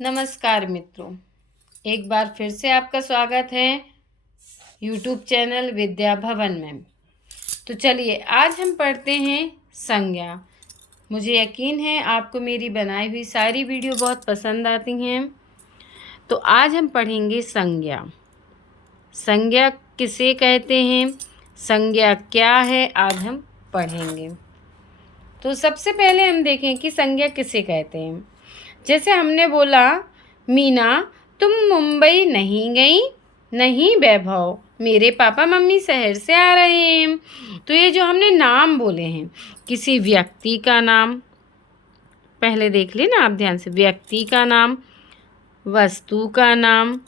नमस्कार मित्रों, एक बार फिर से आपका स्वागत है यूट्यूब चैनल विद्या भवन में। तो चलिए आज हम पढ़ते हैं संज्ञा। मुझे यकीन है आपको मेरी बनाई हुई सारी वीडियो बहुत पसंद आती हैं। तो आज हम पढ़ेंगे संज्ञा। संज्ञा किसे कहते हैं, संज्ञा क्या है, आज हम पढ़ेंगे। तो सबसे पहले हम देखें कि संज्ञा किसे कहते हैं। जैसे हमने बोला, मीना तुम मुंबई नहीं गई? नहीं वैभव, मेरे पापा मम्मी शहर से आ रहे हैं। तो ये जो हमने नाम बोले हैं, किसी व्यक्ति का नाम, पहले देख लेना आप ध्यान से, व्यक्ति का नाम, वस्तु का नाम,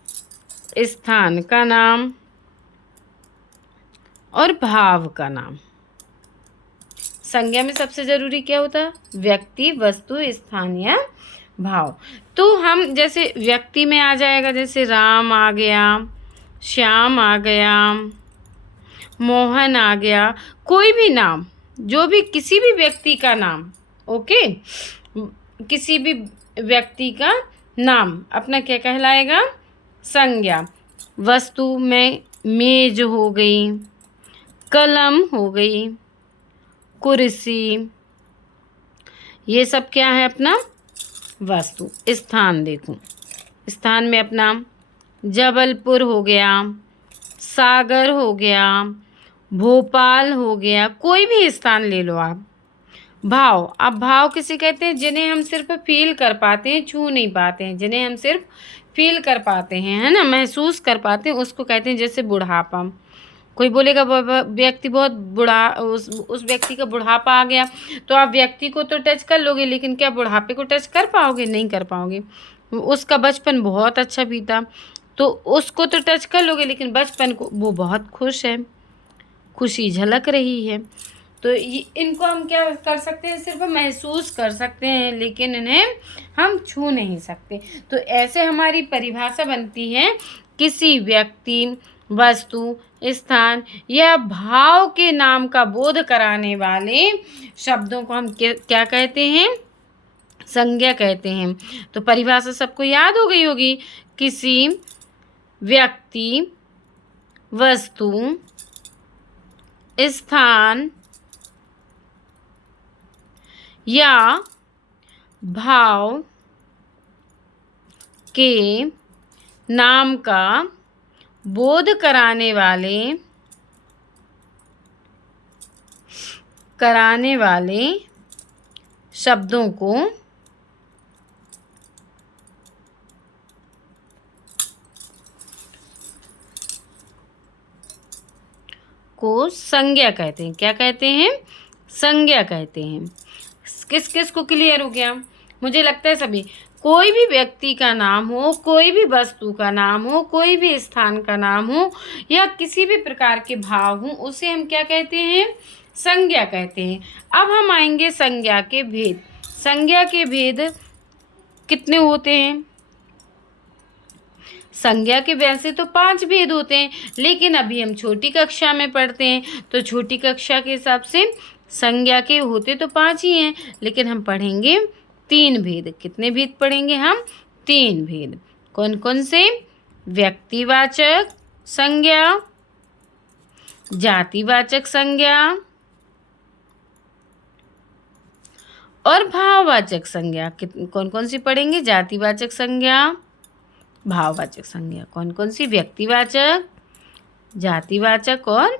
स्थान का नाम और भाव का नाम। संज्ञा में सबसे जरूरी क्या होता है? व्यक्ति, वस्तु, स्थान या भाव। तो हम जैसे व्यक्ति में आ जाएगा, जैसे राम आ गया, श्याम आ गया, मोहन आ गया, कोई भी नाम, जो भी किसी भी व्यक्ति का नाम, ओके, किसी भी व्यक्ति का नाम अपना क्या कहलाएगा? संज्ञा। वस्तु में मेज हो गई, कलम हो गई, कुर्सी, ये सब क्या है? अपना वस्तु। स्थान देखो, स्थान में अपना जबलपुर हो गया, सागर हो गया, भोपाल हो गया, कोई भी स्थान ले लो आप। भाव, अब भाव किसे कहते हैं? जिन्हें हम सिर्फ फील कर पाते हैं, छू नहीं पाते हैं, जिन्हें हम सिर्फ फील कर पाते हैं, है ना, महसूस कर पाते हैं, उसको कहते हैं। जैसे बुढ़ापा, कोई बोलेगा व्यक्ति बहुत बुढ़ा, उस व्यक्ति का बुढ़ापा आ गया, तो आप व्यक्ति को तो टच कर लोगे, लेकिन क्या बुढ़ापे को टच कर पाओगे? नहीं कर पाओगे। उसका बचपन बहुत अच्छा बीता, तो उसको तो टच कर लोगे, लेकिन बचपन को वो बहुत खुश है, खुशी झलक रही है। तो इनको हम क्या कर सकते हैं? सिर्फ महसूस कर सकते हैं, लेकिन इन्हें हम छू नहीं सकते। तो ऐसे हमारी परिभाषा बनती है किसी व्यक्ति, वस्तु, स्थान या भाव के नाम का बोध कराने वाले शब्दों को हम क्या कहते हैं? संज्ञा कहते हैं। तो परिभाषा सबको याद हो गई होगी। किसी व्यक्ति, वस्तु, स्थान या भाव के नाम का बोध कराने वाले शब्दों को संज्ञा कहते हैं। क्या कहते हैं? संज्ञा कहते हैं। किस किस को क्लियर हो गया? मुझे लगता है सभी। कोई भी व्यक्ति का नाम हो, कोई भी वस्तु का नाम हो, कोई भी स्थान का नाम हो, या किसी भी प्रकार के भाव हो, उसे हम क्या कहते हैं? संज्ञा कहते हैं। अब हम आएंगे संज्ञा के भेद। संज्ञा के भेद कितने होते हैं? संज्ञा के वैसे तो 5 भेद होते हैं, लेकिन अभी हम छोटी कक्षा में पढ़ते हैं, तो छोटी कक्षा के हिसाब से संज्ञा के होते तो 5 ही हैं, लेकिन हम पढ़ेंगे 3 भेद। कितने भेद पढ़ेंगे हम? 3 भेद। कौन कौन से? व्यक्तिवाचक संज्ञा, जातिवाचक संज्ञा और भाववाचक संज्ञा। कौन कौन सी पढ़ेंगे? जातिवाचक संज्ञा, भाववाचक संज्ञा। कौन कौन सी? व्यक्तिवाचक, जातिवाचक और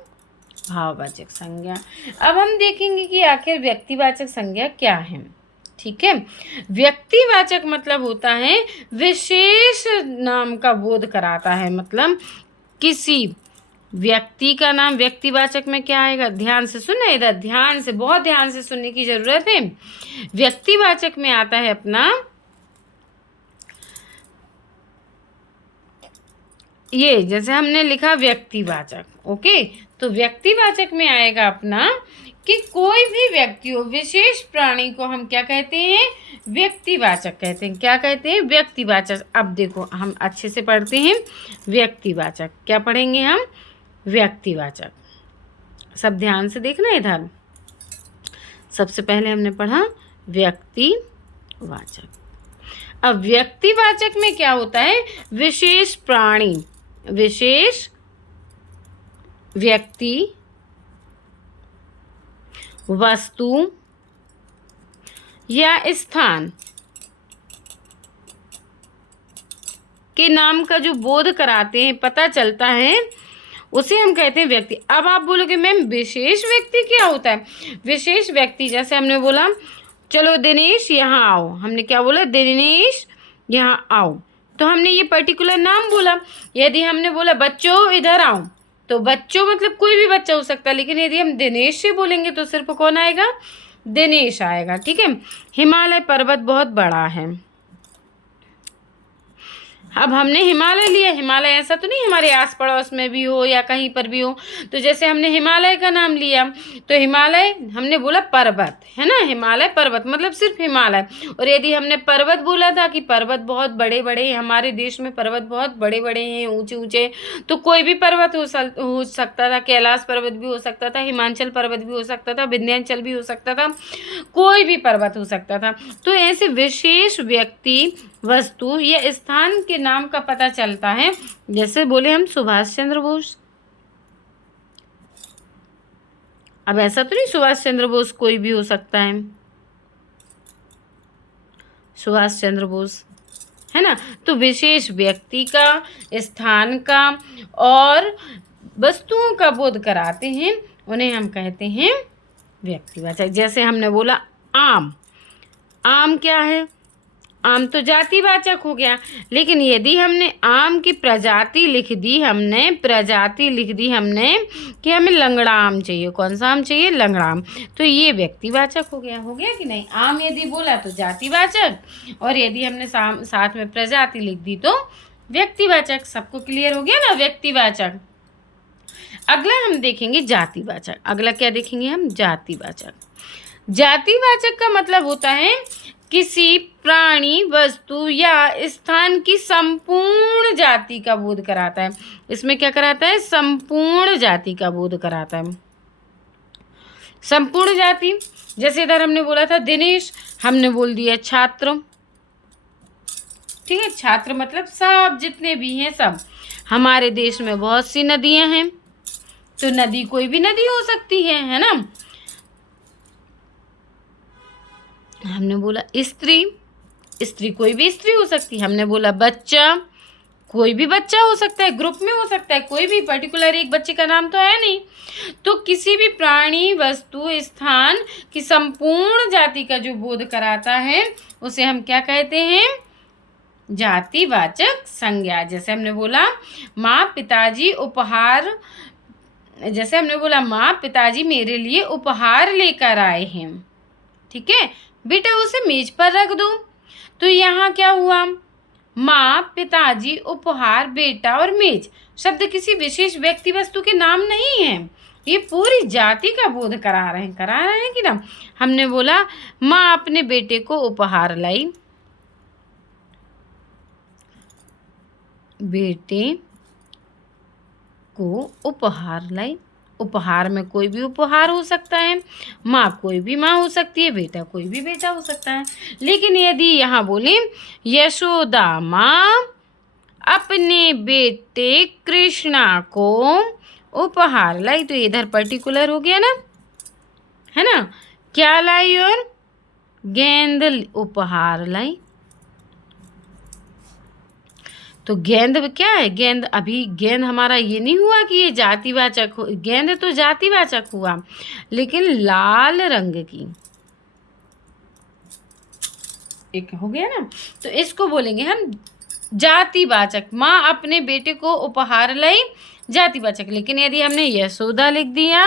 भाववाचक संज्ञा। अब हम देखेंगे कि आखिर व्यक्तिवाचक संज्ञा क्या है। ठीक है, व्यक्तिवाचक मतलब होता है विशेष नाम का बोध कराता है। मतलब किसी व्यक्ति का नाम, व्यक्तिवाचक में क्या आएगा? ध्यान से सुनना, इधर ध्यान से, बहुत ध्यान से सुनने की जरूरत है। व्यक्तिवाचक में आता है अपना ये, जैसे हमने लिखा व्यक्तिवाचक, ओके, तो व्यक्तिवाचक में आएगा अपना कि कोई भी व्यक्ति हो, विशेष प्राणी को हम क्या कहते हैं? व्यक्तिवाचक कहते हैं। क्या कहते हैं? व्यक्तिवाचक। अब देखो हम अच्छे से पढ़ते हैं व्यक्तिवाचक। क्या पढ़ेंगे हम? व्यक्तिवाचक। सब ध्यान से देखना इधर। सबसे पहले हमने पढ़ा व्यक्तिवाचक। अब व्यक्तिवाचक में क्या होता है? विशेष प्राणी, विशेष व्यक्ति, वस्तु या स्थान के नाम का जो बोध कराते हैं, पता चलता है, उसे हम कहते हैं व्यक्ति। अब आप बोलोगे मैम विशेष व्यक्ति क्या होता है? विशेष व्यक्ति जैसे हमने बोला चलो दिनेश यहाँ आओ, हमने क्या बोला? दिनेश यहाँ आओ, तो हमने ये पर्टिकुलर नाम बोला। यदि हमने बोला बच्चों इधर आओ, तो बच्चों मतलब कोई भी बच्चा हो सकता है, लेकिन यदि हम दिनेश से बोलेंगे तो सिर्फ कौन आएगा? दिनेश आएगा। ठीक है। हिमालय पर्वत बहुत बड़ा है। अब हमने हिमालय लिया, हिमालय ऐसा तो नहीं हमारे आस पड़ोस में भी हो या कहीं पर भी हो, तो जैसे हमने हिमालय का नाम लिया तो हिमालय हमने बोला पर्वत है ना, हिमालय पर्वत मतलब सिर्फ हिमालय। और यदि हमने पर्वत बोला था कि पर्वत बहुत बड़े बड़े हैं, हमारे देश में पर्वत बहुत बड़े बड़े हैं, ऊंचे ऊंचे, तो कोई भी पर्वत हो सकता था। कैलाश पर्वत भी हो सकता था, हिमाचल पर्वत भी हो सकता था, विंध्याचल भी हो सकता था, कोई भी पर्वत हो सकता था। तो ऐसे विशेष व्यक्ति, वस्तु या स्थान के नाम का पता चलता है। जैसे बोले हम सुभाष चंद्र बोस। अब ऐसा तो नहीं सुभाष चंद्र बोस कोई भी हो सकता है, सुभाष चंद्र बोस है ना। तो विशेष व्यक्ति का, स्थान का और वस्तुओं का बोध कराते हैं, उन्हें हम कहते हैं व्यक्तिवाचक। जैसे हमने बोला आम, आम क्या है? आम तो जातिवाचक हो गया, लेकिन यदि हमने आम की प्रजाति लिख दी, हमने प्रजाति लिख दी हमने कि हमें लंगड़ा आम चाहिए, कौन सा आम चाहिए? लंगड़ा आम, तो ये व्यक्तिवाचक हो गया कि नहीं? आम यदि बोला तो जातिवाचक, और यदि हमने साथ में प्रजाति लिख दी तो व्यक्तिवाचक। सबको क्लियर हो गया ना? व्यक्तिवाचक। अगला हम देखेंगे जातिवाचक। अगला क्या देखेंगे हम? जातिवाचक। जातिवाचक का मतलब होता है किसी प्राणी, वस्तु या स्थान की संपूर्ण जाति का बोध कराता है। इसमें क्या कराता है? संपूर्ण जाति का बोध कराता है। संपूर्ण जाति, जैसे इधर हमने बोला था दिनेश, हमने बोल दिया छात्र। ठीक है, छात्र मतलब सब जितने भी हैं सब। हमारे देश में बहुत सी नदियां हैं, तो नदी कोई भी नदी हो सकती है ना। हमने बोला स्त्री, स्त्री कोई भी स्त्री हो सकती है। हमने बोला बच्चा, कोई भी बच्चा हो सकता है, ग्रुप में हो सकता है, कोई भी पर्टिकुलर एक बच्चे का नाम तो है नहीं। तो किसी भी प्राणी, वस्तु, स्थान की संपूर्ण जाति का जो बोध कराता है उसे हम क्या कहते हैं? जातिवाचक संज्ञा। जैसे हमने बोला माँ पिताजी उपहार, जैसे हमने बोला माँ पिताजी मेरे लिए उपहार लेकर आए हैं। ठीक है बेटा, उसे मेज पर रख दो। तो यहाँ क्या हुआ? माँ, पिताजी, उपहार, बेटा और मेज शब्द किसी विशेष व्यक्ति, वस्तु के नाम नहीं है, ये पूरी जाति का बोध करा रहे हैं कि ना। हमने बोला माँ अपने बेटे को उपहार लाई, बेटे को उपहार लाई। उपहार में कोई भी उपहार हो सकता है, माँ कोई भी माँ हो सकती है, बेटा कोई भी बेटा हो सकता है। लेकिन यदि यहाँ बोले यशोदा माँ अपने बेटे कृष्णा को उपहार लाई, तो इधर पर्टिकुलर हो गया ना, है ना। क्या लाई? और गेंद उपहार लाई। तो गेंद क्या है? गेंद, अभी गेंद हमारा ये नहीं हुआ कि ये जातिवाचक हो, गेंद तो जातिवाचक हुआ, लेकिन लाल रंग की एक हो गया ना, तो इसको बोलेंगे हम जातिवाचक। माँ अपने बेटे को उपहार लाई, जातिवाचक। लेकिन यदि हमने यशोदा लिख दिया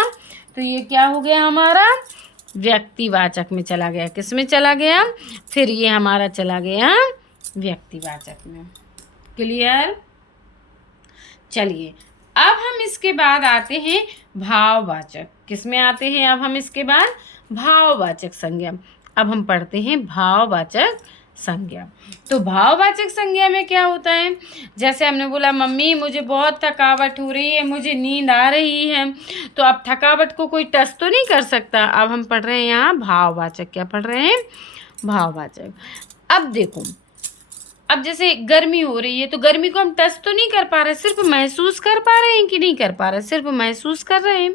तो ये क्या हो गया? हमारा व्यक्तिवाचक में चला गया। किस में चला गया? फिर ये हमारा चला गया व्यक्तिवाचक में। क्लियर? चलिए अब हम इसके बाद आते हैं भाववाचक। किस में आते हैं अब हम इसके बाद? भाववाचक संज्ञा। अब हम पढ़ते हैं भाववाचक संज्ञा। तो भाववाचक संज्ञा में क्या होता है? जैसे हमने बोला मम्मी मुझे बहुत थकावट हो रही है, मुझे नींद आ रही है, तो अब थकावट को कोई टच तो नहीं कर सकता। अब हम पढ़ रहे हैं यहाँ भाववाचक। क्या पढ़ रहे हैं? भाववाचक। अब देखो अब जैसे गर्मी हो रही है तो गर्मी को हम टच तो नहीं कर पा रहे, सिर्फ महसूस कर पा रहे हैं कि नहीं कर पा रहे, सिर्फ महसूस कर रहे हैं।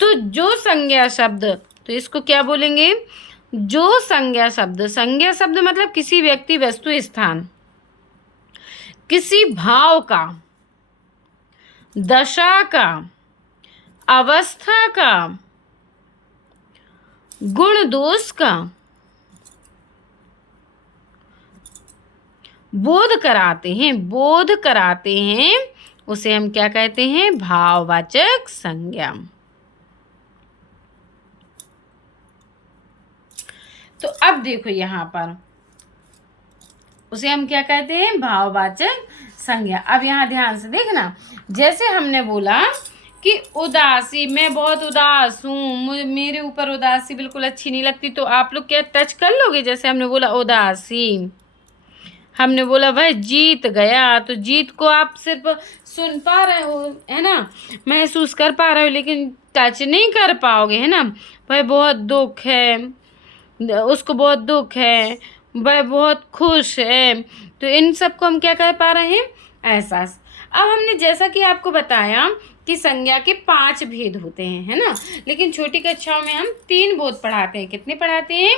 तो जो संज्ञा शब्द, तो इसको क्या बोलेंगे, जो संज्ञा शब्द, संज्ञा शब्द मतलब किसी व्यक्ति, वस्तु, स्थान, किसी भाव का, दशा का, अवस्था का, गुण दोष का बोध कराते हैं, बोध कराते हैं, उसे हम क्या कहते हैं, भाववाचक संज्ञा। तो अब देखो यहाँ पर उसे हम क्या कहते हैं, भाववाचक संज्ञा। अब यहाँ ध्यान से देखना, जैसे हमने बोला कि उदासी, मैं बहुत उदास हूँ, मेरे ऊपर उदासी बिल्कुल अच्छी नहीं लगती, तो आप लोग क्या टच कर लोगे, जैसे हमने बोला उदासी, हमने बोला वह जीत गया, तो जीत को आप सिर्फ सुन पा रहे हो, है ना, महसूस कर पा रहे हो, लेकिन टच नहीं कर पाओगे, है ना। वह बहुत दुख है, उसको बहुत दुख है, वह बहुत खुश है, तो इन सब को हम क्या कर पा रहे हैं, एहसास। अब हमने जैसा कि आपको बताया कि संज्ञा के 5 भेद होते हैं, है ना, लेकिन छोटी कक्षाओं में हम 3 बोध पढ़ाते हैं। कितने पढ़ाते हैं,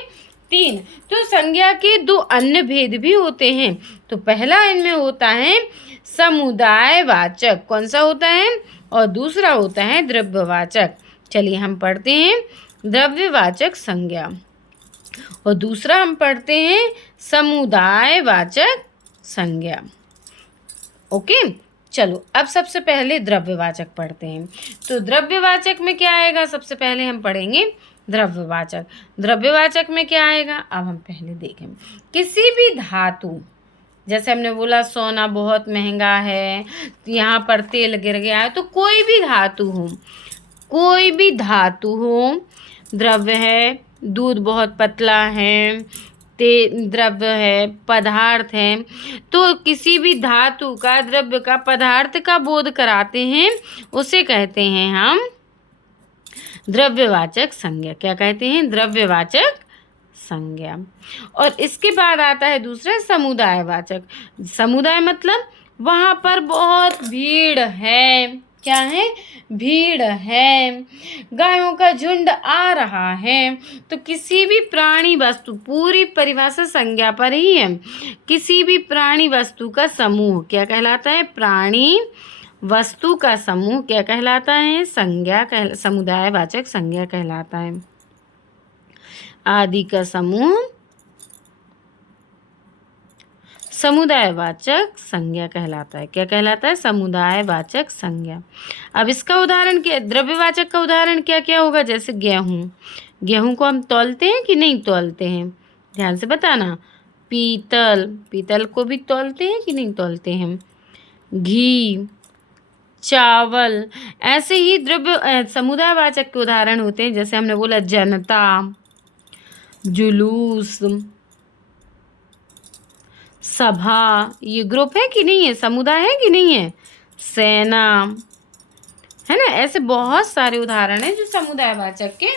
3। तो संज्ञा के 2 अन्य भेद भी होते हैं। तो पहला इनमें होता है समुदायवाचक, कौन सा होता है, और दूसरा होता है द्रव्यवाचक। चलिए हम पढ़ते हैं द्रव्यवाचक संज्ञा, और दूसरा हम पढ़ते हैं समुदायवाचक संज्ञा। ओके, चलो अब सबसे पहले द्रव्यवाचक पढ़ते हैं। तो द्रव्यवाचक में क्या आएगा, सबसे पहले हम पढ़ेंगे द्रव्यवाचक। द्रव्यवाचक में क्या आएगा, अब हम पहले देखें, किसी भी धातु, जैसे हमने बोला सोना बहुत महंगा है, यहाँ पर तेल गिर गया है, तो कोई भी धातु हो, कोई भी धातु हो, द्रव्य है, दूध बहुत पतला है, द्रव्य है, पदार्थ है, तो किसी भी धातु का, द्रव्य का, पदार्थ का बोध कराते हैं, उसे कहते हैं हम द्रव्यवाचक संज्ञा। क्या कहते हैं, द्रव्यवाचक संज्ञा। और इसके बाद आता है दूसरा समुदायवाचक। समुदाय मतलब वहाँ पर बहुत भीड़ है, क्या है, भीड़ है, गायों का झुंड आ रहा है, तो किसी भी प्राणी वस्तु, पूरी परिभाषा संज्ञा पर ही है, किसी भी प्राणी वस्तु का समूह क्या कहलाता है, प्राणी वस्तु का समूह क्या कहलाता है, संज्ञा समुदायवाचक संज्ञा कहलाता है। आदि का समूह समुदायवाचक संज्ञा कहलाता है। क्या कहलाता है, समुदायवाचक संज्ञा। अब इसका उदाहरण क्या, द्रव्यवाचक का उदाहरण क्या क्या होगा, जैसे गेहूँ, गेहूँ को हम तौलते हैं कि नहीं तौलते हैं, ध्यान से बताना। पीतल, पीतल को भी तौलते हैं कि नहीं तौलते हैं। घी, चावल, ऐसे ही द्रव्य समुदायवाचक के उदाहरण होते हैं, जैसे हमने बोला जनता, जुलूस, सभा, ये ग्रुप है कि नहीं है, समुदाय है कि नहीं है, सेना, है ना। ऐसे बहुत सारे उदाहरण हैं जो समुदायवाचक के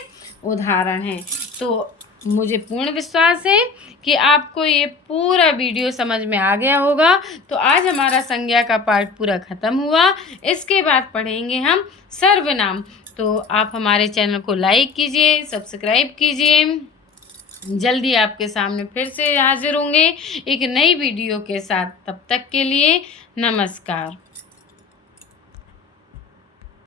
उदाहरण हैं। तो मुझे पूर्ण विश्वास है कि आपको ये पूरा वीडियो समझ में आ गया होगा। तो आज हमारा संज्ञा का पार्ट पूरा खत्म हुआ। इसके बाद पढ़ेंगे हम सर्वनाम। तो आप हमारे चैनल को लाइक कीजिए, सब्सक्राइब कीजिए। जल्दी आपके सामने फिर से हाजिर होंगे एक नई वीडियो के साथ। तब तक के लिए नमस्कार।